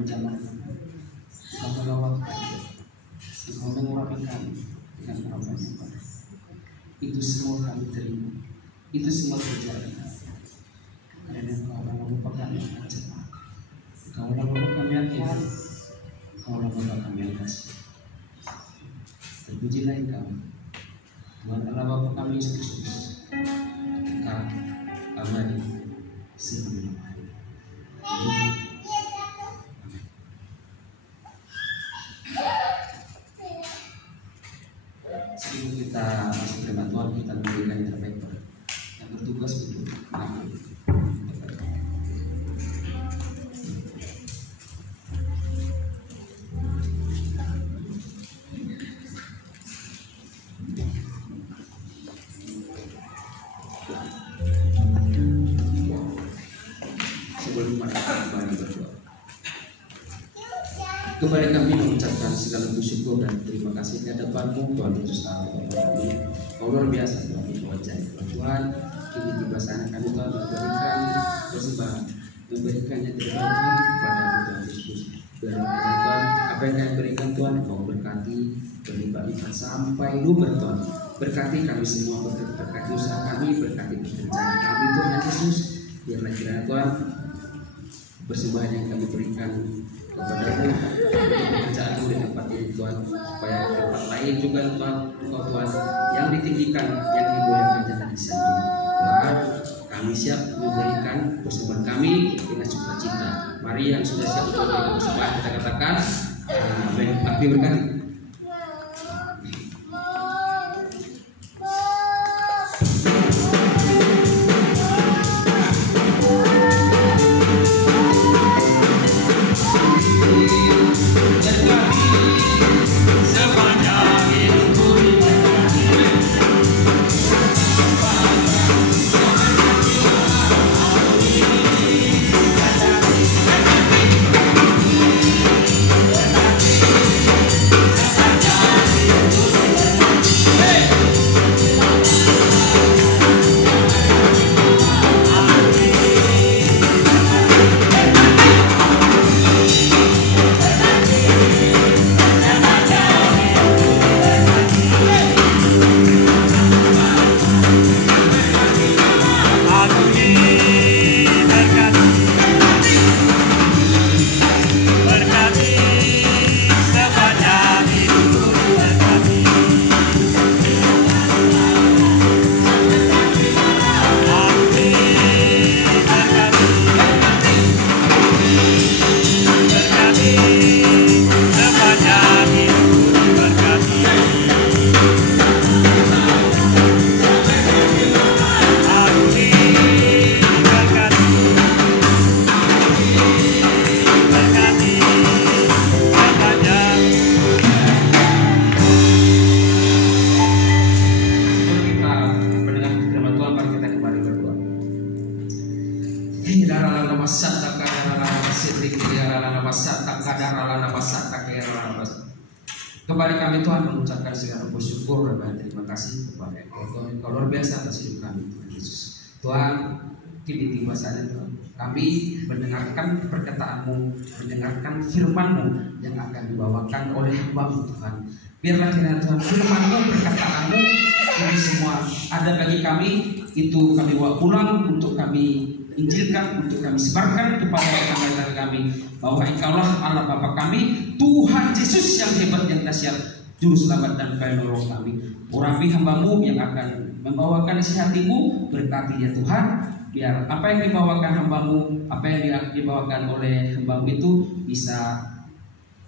menjamah kami, Engkau melawat kami, Engkau mengurapi kami dengan harapan-Mu Bapa. Itu semua kami terima, itu semua terjadi karena Engkau adalah Bapa kami yang menjamah, Engkau adalah Bapa kami yang hidup, Engkau adalah Bapa kami yang kasih. Terpujilah Engkau, Tuhan Allah Bapa kami Yesus Kristus. Engkau abadi selama-lamanya. Sebelum kita masuk ke Tuhan, kita memberikan yang terbaik yang bertugas untuk mengambil. Kembali kami mengucapkan segala syukur dan terima kasih di hadapan-Mu Tuhan Yesus Allah Bapa kami. Kau luar biasa Tuhan, Kau ajaib Tuhan. Kini tiba saatnya kami Tuhan memberikan persembahan, memberikan yang terbaik kepada Tuhan Yesus. Biar Tuhan, apa yang kami berikan Tuhan, Kau berkati berlipat-lipat sampai luber Tuhan. Berkati kami semua, berkati usaha kami, berkati pekerjaan kami Tuhan Yesus. Biarlah kiranya Tuhan, persembahan yang kami berikan kepada-Mu untuk pekerjaan-Mu di tempat ini Tuhan, supaya tempat lain juga Tuhan, Engkau Tuhan yang ditinggikan, yang dimuliakan jangan disanjung. Tuhan, kami siap memberikan persembahan kami dengan sukacita. Mari yang sudah siap untuk memberikan persembahan kita katakan amin. Abdi berkati. Kembali kami Tuhan mengucapkan segala syukur dan terima kasih kepada Engkau luar biasa atas hidup kami Tuhan Yesus. Tuhan, kini tiba saatnya Tuhan, kami mendengarkan perkataan-Mu, mendengarkan firman-Mu yang akan dibawakan oleh hamba-Mu Tuhan. Biarlah kiranya Tuhan firman-Mu, perkataan-Mu ini semua ada bagi kami, itu kami bawa pulang untuk kami injilkan, untuk kami sebarkan kepada rekan-rekan kami bahwa Engkaulah Allah Bapa kami, Tuhan Yesus yang hebat, yang dahsyat, Juru Selamat dan Penolong kami. Urapi hamba-Mu yang akan membawakan isi hati-Mu, berkati ya Tuhan, biar apa yang dibawakan hamba-Mu, apa yang dibawakan oleh hamba-Mu itu bisa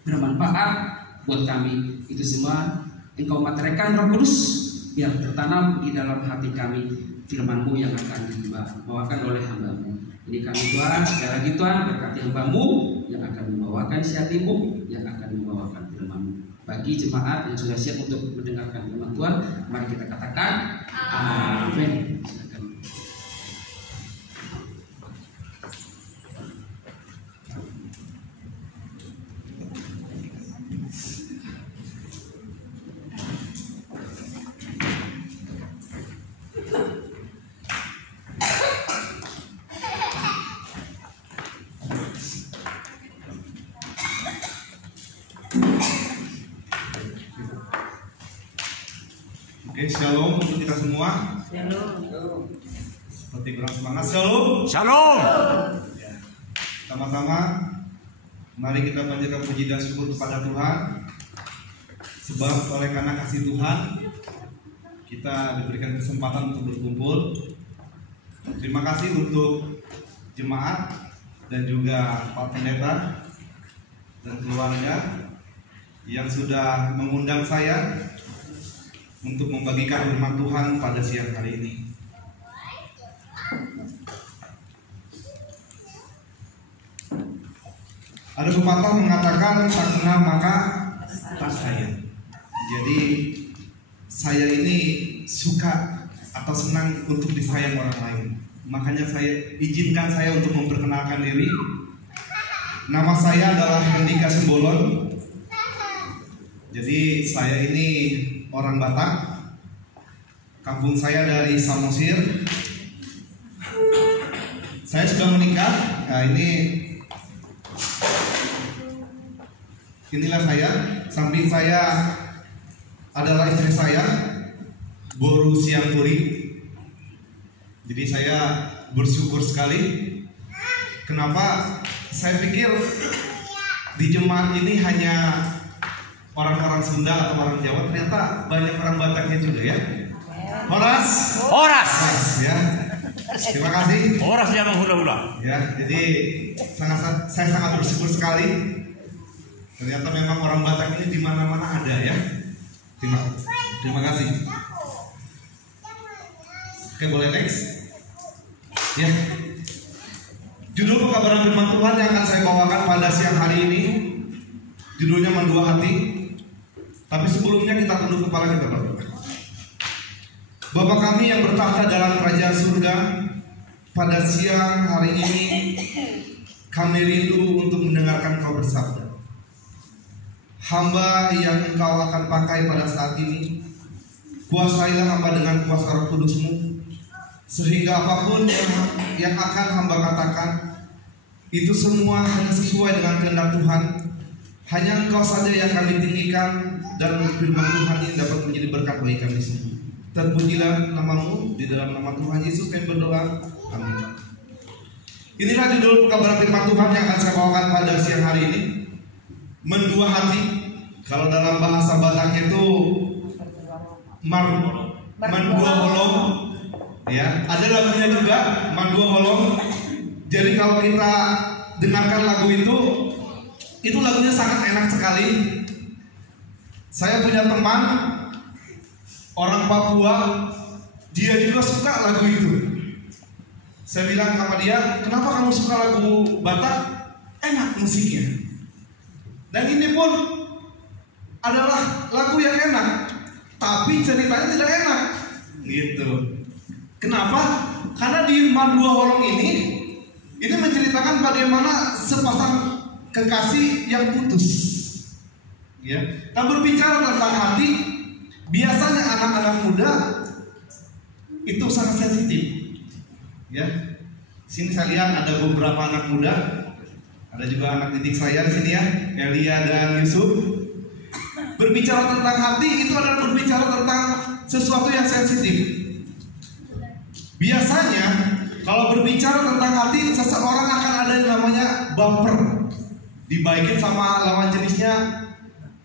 bermanfaat buat kami. Itu semua Engkau materekan Roh Kudus, biar tertanam di dalam hati kami firman-Mu yang akan dibawakan oleh hamba-Mu. Ini kami Tuhan, sekali lagi Tuhan, berkati hamba-Mu yang akan membawakan isi hati-Mu, yang akan membawakan firman-Mu. Bagi jemaat yang sudah siap untuk mendengarkan firman Tuhan, mari kita katakan amin. Silakan. Oke, shalom untuk kita semua. Shalom. Seperti kurang semangat, shalom. Shalom. Ya. Sama-sama, mari kita panjatkan puji dan syukur kepada Tuhan. Sebab oleh karena kasih Tuhan, kita diberikan kesempatan untuk berkumpul. Terima kasih untuk jemaat dan juga Pak Pendeta dan keluarga yang sudah mengundang saya untuk membagikan firman Tuhan pada siang hari ini. Ada pepatah mengatakan tak kenal maka tak sayang. Jadi saya ini suka atau senang untuk disayang orang lain. Makanya izinkan saya untuk memperkenalkan diri. Nama saya adalah Hendika Simbolon. Jadi saya ini orang Batak. Kampung saya dari Samosir. Saya sudah menikah. Nah, inilah saya. Samping saya adalah istri saya, Boru Siangpuri. Jadi saya bersyukur sekali. Kenapa? Saya pikir di jemaat ini hanya orang-orang Sunda atau orang Jawa, ternyata banyak orang Bataknya juga ya. Horas. Ya. Terima kasih. Horas yang menghula-hula. Ya, jadi saya sangat bersyukur sekali. Ternyata memang orang Batak ini di mana-mana ada ya. Terima kasih. Oke, boleh next. Ya. Judul pekabaran firman Tuhan yang akan saya bawakan pada siang hari ini, judulnya Mendua Hati. Tapi sebelumnya kita tunduk kepala kita berdoa. Bapa kami yang bertahta dalam kerajaan surga, pada siang hari ini kami rindu untuk mendengarkan Kau bersabda. Hamba yang Engkau akan pakai pada saat ini, kuasailah hamba dengan kuasa Roh Kudus-Mu, sehingga apapun yang akan hamba katakan, itu semua hanya sesuai dengan kehendak Tuhan. Hanya Engkau saja yang kami tinggikan, dan firman Tuhan ini dapat menjadi berkat bagi kami semua. Terpujilah nama-Mu, di dalam nama Tuhan Yesus kami berdoa. Amin. Inilah judul pekabaran firman Tuhan yang akan saya bawakan pada siang hari ini. Mendua hati. Kalau dalam bahasa Batak itu Mandua Holong. Ya, ada lagunya juga Mandua Holong. Jadi kalau kita dengarkan lagu itu lagunya sangat enak sekali. Saya punya teman orang Papua, dia juga suka lagu itu. Saya bilang sama dia, kenapa kamu suka lagu Batak? Enak musiknya. Dan ini pun adalah lagu yang enak, tapi ceritanya tidak enak. Gitu. Kenapa? Karena di Mandua Holong ini menceritakan bagaimana sepasang kekasih yang putus. Ya. Nah, berbicara tentang hati, biasanya anak-anak muda itu sangat sensitif. Ya. Sini saya lihat ada beberapa anak muda, ada juga anak didik saya di sini ya, Elia dan Yusuf. Berbicara tentang hati itu adalah berbicara tentang sesuatu yang sensitif. Biasanya kalau berbicara tentang hati, seseorang akan ada yang namanya baper. Dibaikin sama lawan jenisnya,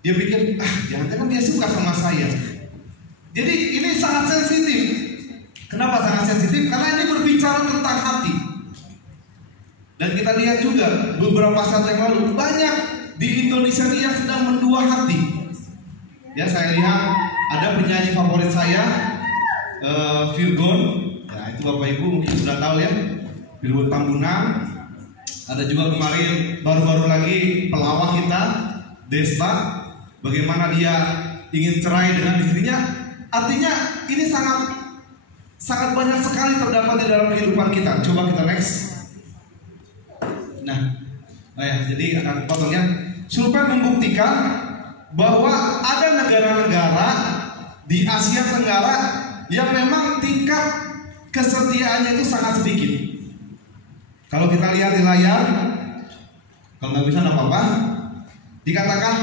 dia pikir, jangan-jangan dia suka sama saya. Jadi ini sangat sensitif. Kenapa sangat sensitif? Karena ini berbicara tentang hati. Dan kita lihat juga beberapa saat yang lalu banyak di Indonesia ini yang sedang mendua hati. Ya, saya lihat ada penyanyi favorit saya, Virgon. Ya, itu Bapak Ibu mungkin sudah tahu ya, Virgon Tambunan. Ada juga kemarin baru-baru lagi pelawak kita, Desta. Bagaimana dia ingin cerai dengan istrinya. Artinya ini sangat banyak sekali terdapat di dalam kehidupan kita. Coba kita next. Jadi akan potongnya supaya membuktikan bahwa ada negara-negara di Asia Tenggara yang memang tingkat kesetiaannya itu sangat sedikit. Kalau kita lihat di layar, kalau nggak bisa nggak apa-apa, dikatakan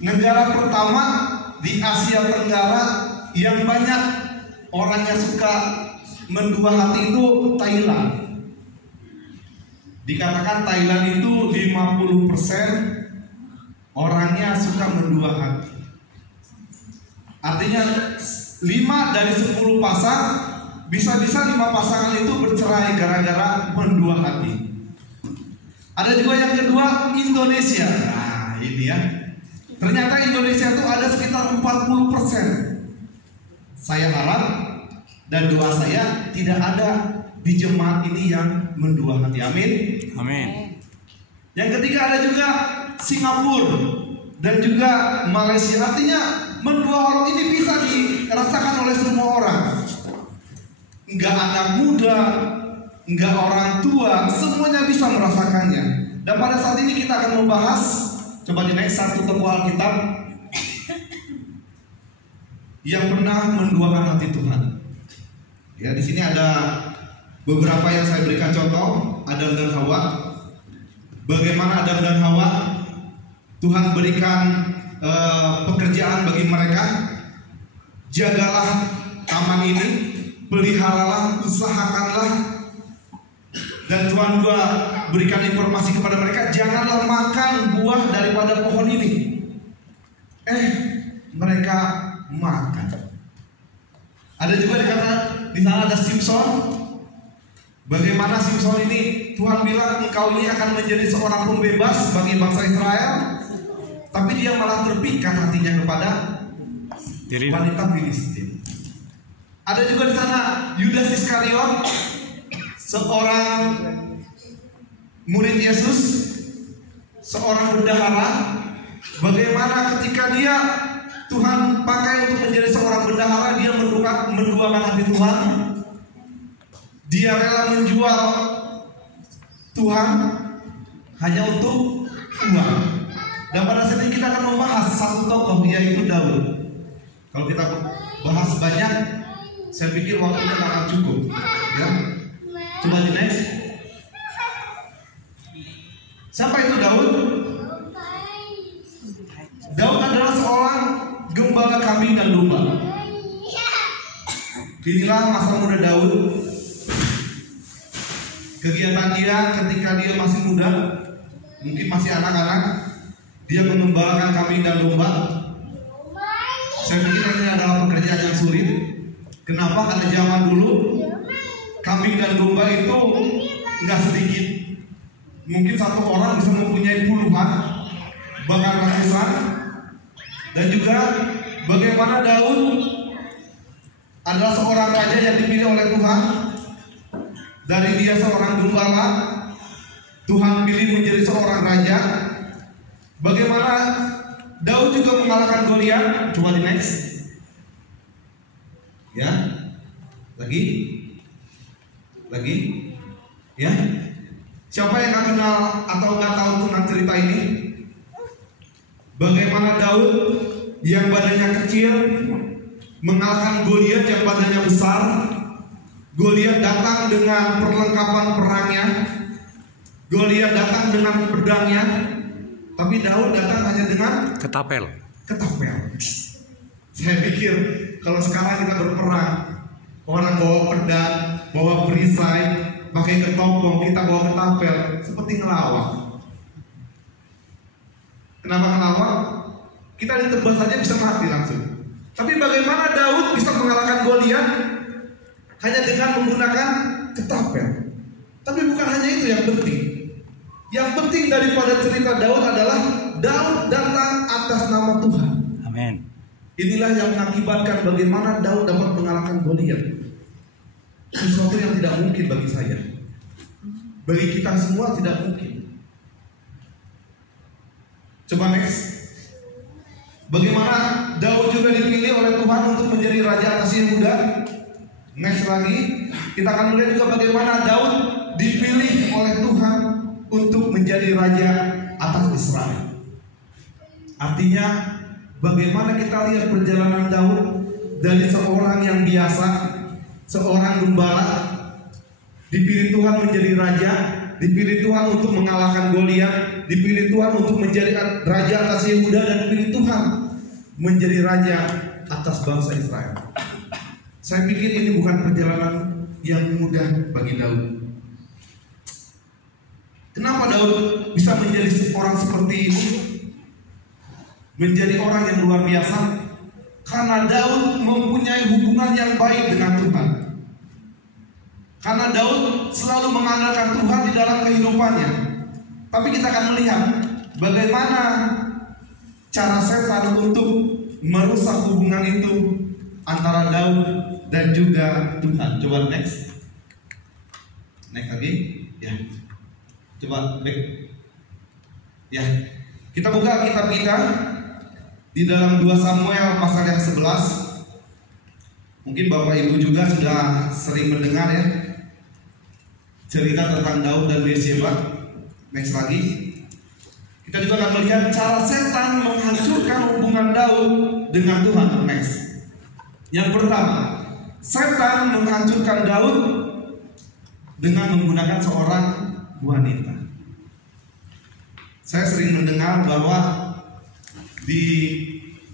negara pertama di Asia Tenggara yang banyak orangnya suka mendua hati itu Thailand. Dikatakan Thailand itu 50% orangnya suka mendua hati. Artinya 5 dari 10 pasang, bisa-bisa 5 pasangan itu bercerai gara-gara mendua hati. Ada juga yang kedua, Indonesia. Nah ini ya, ternyata Indonesia itu ada sekitar 40%. Saya harap dan doa saya tidak ada di jemaat ini yang mendua hati. Amin. Amin. Yang ketiga ada juga Singapura dan juga Malaysia. Artinya mendua hal ini bisa dirasakan oleh semua orang. Enggak anak muda, enggak orang tua, semuanya bisa merasakannya. Dan pada saat ini kita akan membahas, coba di next satu tokoh Alkitab yang pernah menduakan hati Tuhan. Ya, di sini ada beberapa yang saya berikan contoh, Adam dan Hawa. Bagaimana Adam dan Hawa Tuhan berikan pekerjaan bagi mereka. Jagalah taman ini, peliharalah, usahakanlah. Dan Tuhan juga berikan informasi kepada mereka, janganlah makan buah daripada pohon ini. Mereka makan. Ada juga dikatakan di sana ada Simpson. Bagaimana Simpson ini Tuhan bilang engkau ini akan menjadi seorang pembebas bagi bangsa Israel, tapi dia malah terpikat hatinya kepada wanita Filistin. Ada juga di sana Yudas Iskariot, seorang murid Yesus, seorang bendahara. Bagaimana ketika dia Tuhan pakai untuk menjadi seorang bendahara, dia menduakan hati Tuhan. Dia rela menjual Tuhan hanya untuk uang. Dan pada saat ini kita akan membahas satu tokoh, yaitu Daud. Kalau kita bahas banyak, saya pikir waktunya tidak akan cukup. Ya, coba di next. Siapa itu Daud? Daud adalah seorang gembala kambing dan domba. Inilah masa muda Daud. Kegiatan dia ketika dia masih muda, mungkin masih anak-anak, dia mengembalakan kambing dan domba. Saya pikir ini adalah pekerjaan yang sulit. Kenapa? Karena zaman dulu kambing dan domba itu nggak sedikit. Mungkin satu orang bisa mempunyai puluhan, bahkan ratusan. Dan juga bagaimana Daud adalah seorang raja yang dipilih oleh Tuhan. Dari dia seorang gembala, Tuhan pilih menjadi seorang raja. Bagaimana Daud juga mengalahkan Goliat. Coba di next. Ya, lagi, ya. Siapa yang nggak kenal atau nggak tahu tentang cerita ini? Bagaimana Daud yang badannya kecil mengalahkan Goliat yang badannya besar. Goliat datang dengan perlengkapan perangnya, Goliat datang dengan pedangnya, tapi Daud datang hanya dengan ketapel. Saya pikir kalau sekarang kita berperang, orang bawa pedang, bawa perisai, pakai ketopong, kita bawa ketapel, seperti ngelawak. Kenapa ngelawak? Kita ditebas saja bisa mati langsung. Tapi bagaimana Daud bisa mengalahkan Goliat hanya dengan menggunakan ketapel? Tapi bukan hanya itu yang penting. Yang penting daripada cerita Daud adalah Daud datang atas nama Tuhan. Amin. Inilah yang mengakibatkan bagaimana Daud dapat mengalahkan Goliat. Sesuatu yang tidak mungkin bagi saya. Bagi kita semua tidak mungkin. Coba next. Bagaimana Daud juga dipilih oleh Tuhan untuk menjadi raja atas Yehuda. Next lagi, kita akan melihat juga bagaimana Daud dipilih oleh Tuhan untuk menjadi raja atas Israel. Artinya, bagaimana kita lihat perjalanan Daud dari seorang yang biasa, seorang gembala, dipilih Tuhan menjadi raja, dipilih Tuhan untuk mengalahkan Goliat, dipilih Tuhan untuk menjadi raja atas Yehuda, dan dipilih Tuhan menjadi raja atas bangsa Israel. Saya pikir ini bukan perjalanan yang mudah bagi Daud. Kenapa Daud bisa menjadi orang seperti ini? Menjadi orang yang luar biasa? Karena Daud mempunyai hubungan yang baik dengan Tuhan. Karena Daud selalu mengandalkan Tuhan di dalam kehidupannya. Tapi kita akan melihat bagaimana cara setan untuk merusak hubungan itu antara Daud dan juga Tuhan. Coba next. Next lagi. Ya. Coba back. Ya. Kita buka kitab kita di dalam 2 Samuel pasal yang 11. Mungkin Bapak Ibu juga sudah sering mendengar ya cerita tentang Daud dan Bathsheba. Next lagi. Kita juga akan melihat cara setan menghancurkan hubungan Daud dengan Tuhan. Next. Yang pertama, setan menghancurkan Daud dengan menggunakan seorang wanita. Saya sering mendengar bahwa di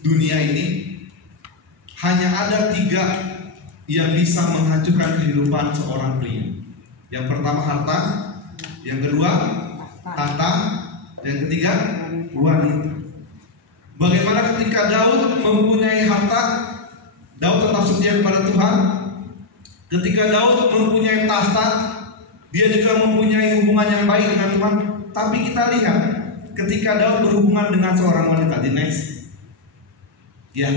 dunia ini hanya ada 3 yang bisa menghancurkan kehidupan seorang pria. Yang pertama harta, yang kedua tahta, yang ketiga wanita. Bagaimana ketika Daud mempunyai harta, Daud tetap setia kepada Tuhan. Ketika Daud mempunyai tahta, dia juga mempunyai hubungan yang baik dengan Tuhan. Tapi kita lihat ketika Daud berhubungan dengan seorang wanita. Di next. Ya.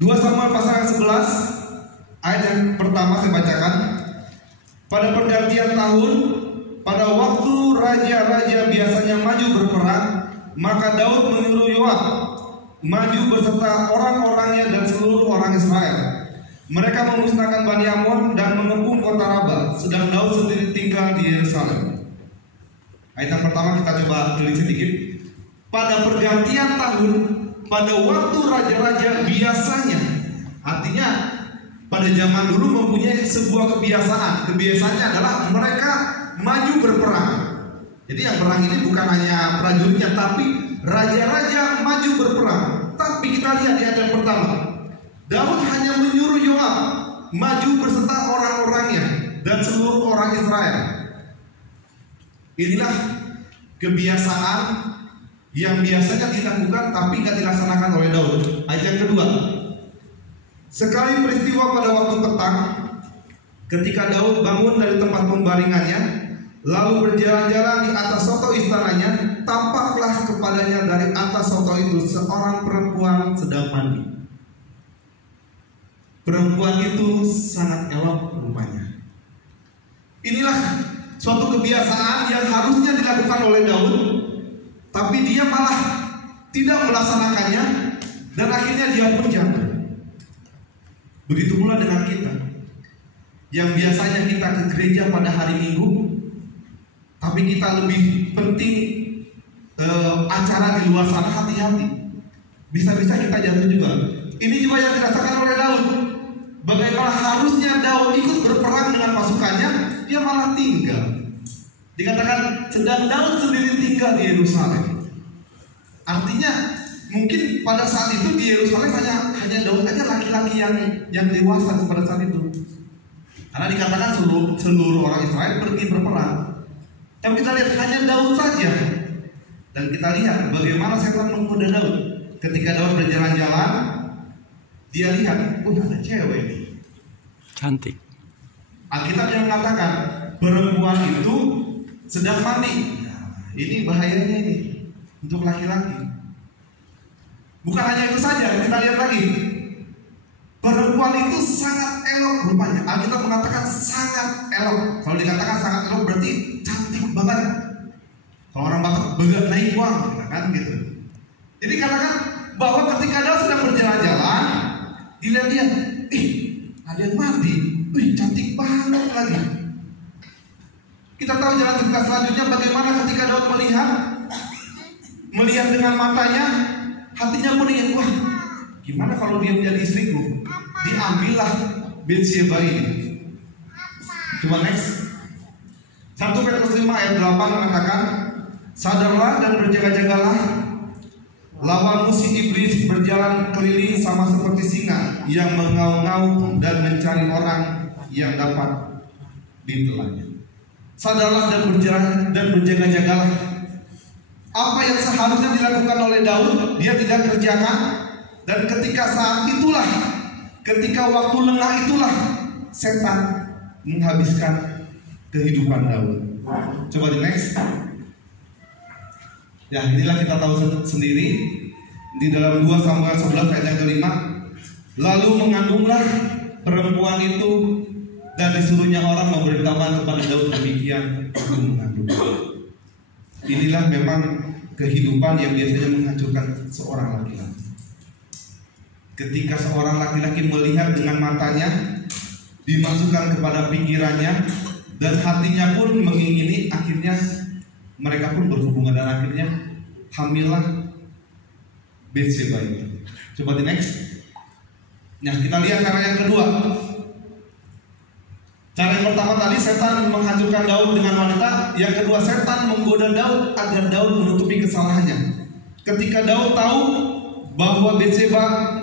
2 Samuel pasal 11 ayat yang pertama saya bacakan. Pada pergantian tahun, pada waktu raja-raja biasanya maju berperang, maka Daud menyuruh Yoab maju beserta orang-orangnya dan seluruh orang Israel. Mereka memusnahkan Bani Ammon dan mengepung kota Raba, sedang Daud sendiri tinggal di Yerusalem. Ayat yang pertama kita coba tulis sedikit. Pada pergantian tahun, pada waktu raja-raja biasanya, artinya pada zaman dulu mempunyai sebuah kebiasaan. Kebiasaannya adalah mereka maju berperang. Jadi yang perang ini bukan hanya prajuritnya, tapi raja-raja maju berperang. Tapi kita lihat di ayat yang pertama, Daud hanya menyuruh Yoab maju beserta orang-orangnya dan seluruh orang Israel. Inilah kebiasaan yang biasanya dilakukan tapi tidak dilaksanakan oleh Daud. Ayat yang kedua, sekali peristiwa pada waktu petang, ketika Daud bangun dari tempat pembaringannya, lalu berjalan-jalan di atas soto istananya, tampaklah kepadanya dari atas soto itu seorang perempuan sedang mandi. Perempuan itu sangat elok rupanya. Inilah suatu kebiasaan yang harusnya dilakukan oleh Daud, tapi dia malah tidak melaksanakannya dan akhirnya dia pun jatuh. Begitu pula dengan kita, yang biasanya kita ke gereja pada hari Minggu, tapi kita lebih penting acara di luar sana. Hati-hati, bisa-bisa kita jatuh juga. Ini juga yang dirasakan oleh Daud. Bagaimana harusnya Daud ikut berperang dengan pasukannya, dia malah tinggal. Dikatakan sedang Daud sendiri tinggal di Yerusalem. Artinya mungkin pada saat itu di Yerusalem hanya Daud aja laki-laki yang dewasa pada saat itu. Karena dikatakan seluruh orang Israel pergi berperang. Tapi kita lihat hanya Daud saja. Dan kita lihat bagaimana setan menggoda Daud. Ketika Daud berjalan-jalan, dia lihat, ada cewek ini cantik. Alkitab yang mengatakan perempuan itu sedang mandi. Nah, ini bahayanya ini untuk laki-laki. Bukan hanya itu saja, kita lihat lagi. Perempuan itu sangat elok rupanya. Alkitab mengatakan sangat elok. Kalau dikatakan sangat elok berarti cantik banget. Kalau orang Batak begat naik uang, kan gitu. Jadi katakan bahwa ketika Daud sedang berjalan-jalan, dilihat-lihat, ada yang mandi, cantik banget lagi. Kita tahu jalan cerita selanjutnya bagaimana ketika Daud melihat dengan matanya, hatinya pun ingin, wah, gimana kalau dia menjadi istriku? Diambillah Bathsheba ini. Coba next. 1 Petrus 5 ayat 8 mengatakan, sadarlah dan berjaga-jagalah, Lawanmu si iblis berjalan keliling sama seperti singa yang mengaum-ngaum dan mencari orang yang dapat ditelannya. Sadarlah dan berjaga-jagalah. Apa yang seharusnya dilakukan oleh Daud, dia tidak kerjakan. Dan ketika saat itulah, ketika waktu lengah itulah, setan menghabiskan kehidupan Daud. Coba di next. Ya, inilah kita tahu sendiri di dalam 2 Samuel 11 ayat yang kelima. Lalu mengandunglah perempuan itu dan disuruhnya orang memberitahukan kepada Daud demikian untuk mengandung. Inilah memang kehidupan yang biasanya menghancurkan seorang laki-laki. Ketika seorang laki-laki melihat dengan matanya, dimasukkan kepada pikirannya, dan hatinya pun mengingini, akhirnya mereka pun berhubungan dan akhirnya hamillah Bathsheba itu. Coba di next. Nah, kita lihat cara yang kedua. Cara yang pertama tadi setan menghancurkan Daud dengan wanita. Yang kedua, setan menggoda Daud agar Daud menutupi kesalahannya. Ketika Daud tahu bahwa Bathsheba